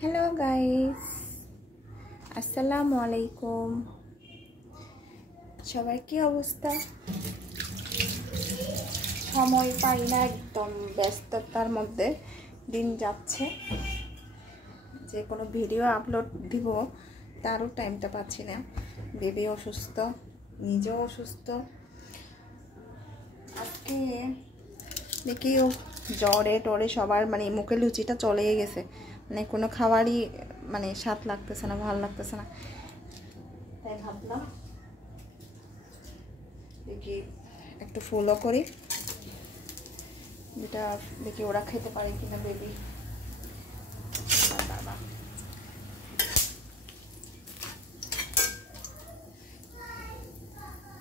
Hello guys, আসসালামু আলাইকুম। সবার কি অবস্থা? সময় পাই না, একদম ব্যস্ততার মধ্যে দিন যাচ্ছে। যে কোনো ভিডিও আপলোড দিব তারও টাইমটা পাচ্ছি না। বেবি অসুস্থ, নিজেও অসুস্থ। আজকে দেখি জ্বরে টরে সবার মুখে লুচিটা চলে গেছে, কোনো খাবারই স্বাদ লাগতেছে না, ভালো লাগতেছে না। তাই ভাবলাম দেখি একটু ফলো করি, যেটা দেখি ওরা খেতে পারে কিনা। বেবি বাবা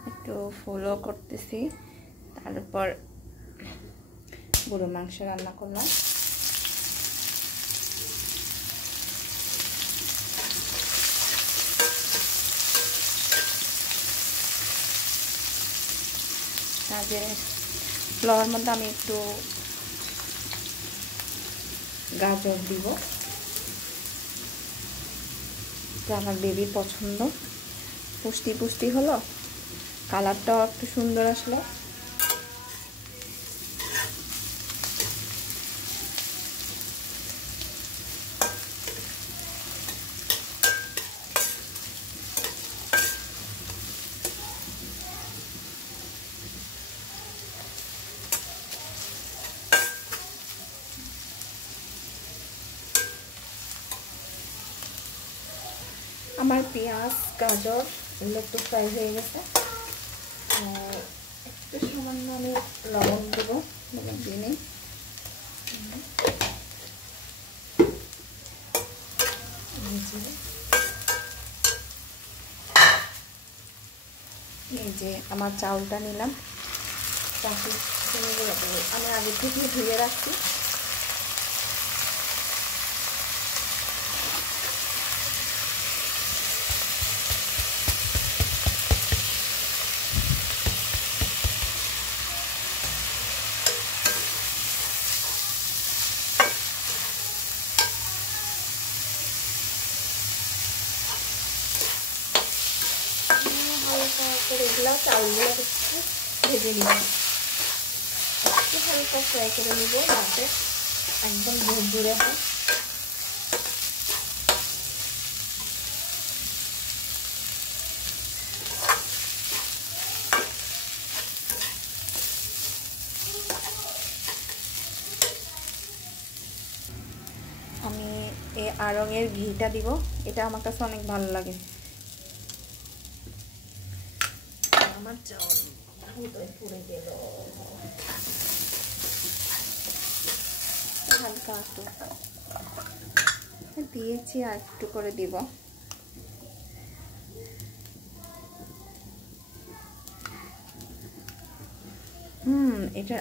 একটু ফলো করতেছি। তারপর গরুর মাংস রান্না করলাম। তারপরে ফ্লাওয়ার মধ্যে আমি একটু গাজর দিব, যা আমার বেবির পছন্দ। পুষ্টি পুষ্টি হলো, কালারটাও একটু সুন্দর আসলো। আমার পেঁয়াজ গাজর এগুলো একটু ফ্রাই হয়ে গেছে। একটু সামান্য আমি লবণ দেবো, লবণ দিয়ে নিই। এই যে আমার চাউলটা নিলাম, আমি আগে থেকে ধুয়ে রাখছি। এগুলো চাউলগুলো একটু ভেজে নিব, একটু হালকা ফ্রাই করে নিব, যাতে একদম ঝুরঝুরে হয়। আমি এই আড়ঙের ঘিটা দিব, এটা আমার কাছে অনেক ভালো লাগে। আমার চাউল পুড়ে গেল, হালকা একটু দিয়েছি, আর একটু করে দিব। এটা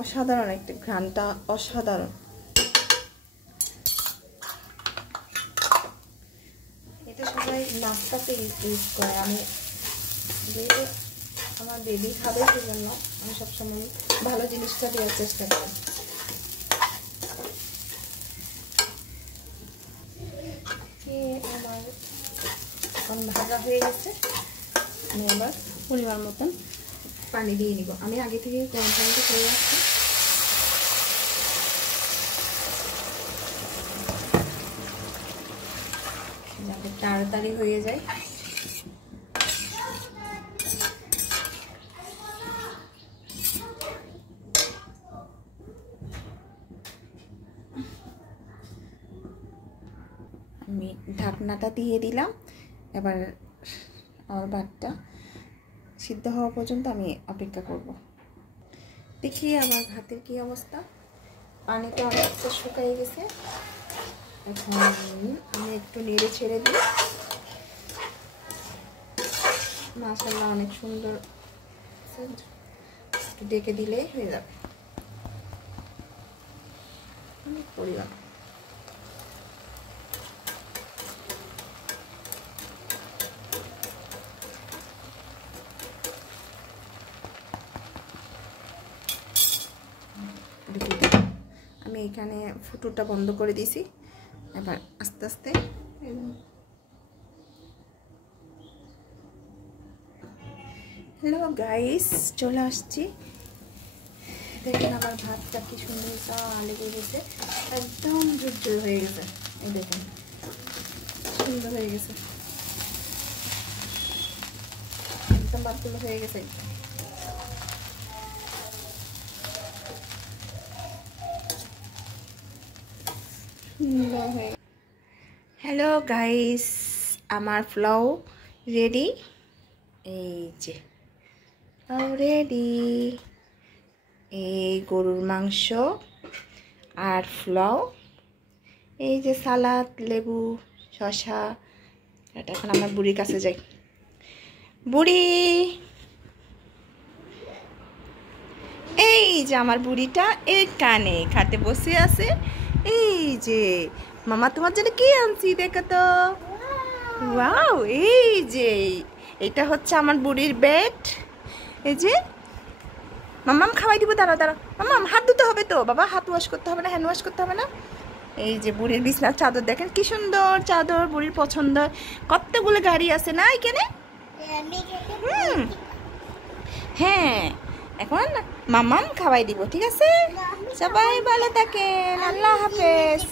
অসাধারণ, একটা ঘ্রাণটা অসাধারণ। এটা সবাই নাস্তাতে ইউজ করে। আমি যেহেতু আমার বেবি খাবে, সেজন্য আমি সবসময় ভালো জিনিসটা দেওয়ার চেষ্টা করি। আমার এখন ভাজা হয়ে গেছে, আমি এবার পরিমাণ মতন পানি দিয়ে নিব। আমি আগে থেকে গরম পানিটা করে রাখছি, যাতে তাড়াতাড়ি হয়ে যায়। আমি ঢাকনাটা দিয়ে দিলাম। এবার আমার ভাতটা সিদ্ধ হওয়া পর্যন্ত আমি অপেক্ষা করব। দেখি আমার ভাতের কি অবস্থা। পানিটা অনেকটা শুকিয়ে গেছে। এখন আমি একটু নেড়ে ছেড়ে দিই। মাশাআল্লাহ, অনেক সুন্দর। একটু ডেকে দিলেই হয়ে যাবে। অনেক পরিমাণ আমি এখানে ফুটুরটা বন্ধ করে দিয়েছি। এবার আস্তে আস্তে হ্যালো গাইস, চলে আসছি। দেখেন আবার ভাতটা কি সুন্দর লেগে গেছে, একদম ঝুরঝুর হয়ে গেছে। এই দেখেন সুন্দর হয়ে গেছে, একদম ভাতগুলো হয়ে গেছে। হ্যালো গাইস, আমার পোলাও রেডি। এই যে পোলাও রেডি, এই গরুর মাংস আর পোলাও, এই যে সালাদ, লেবু, শসা। এটা এখন আমার বুড়ির কাছে যাই। বুড়ি, এই যে আমার বুড়িটা এখানে খাতে বসে আছে। এই যে মামা তোমার জন্য কি আনছি দেখো তো। ওয়াও, এই যে এটা হচ্ছে আমার বুড়ির বেড। এই যে মাম্মাম খাওয়াই দিব, দাঁড়া দাঁড়া মাম্মাম, হাত ধুতে হবে তো বাবা, হাত ওয়াশ করতে হবে না, হ্যান্ড ওয়াশ করতে হবে না। এই যে বুড়ির বিছনার চাদর দেখেন কি সুন্দর চাদর, বুড়ির পছন্দ। কতগুলো গাড়ি আছে না এখানে। হ্যাঁ, এখন মাম্মাম খাওয়াই দিব, ঠিক আছে। সবাই ভালো থাকেন, আল্লাহ হাফেজ।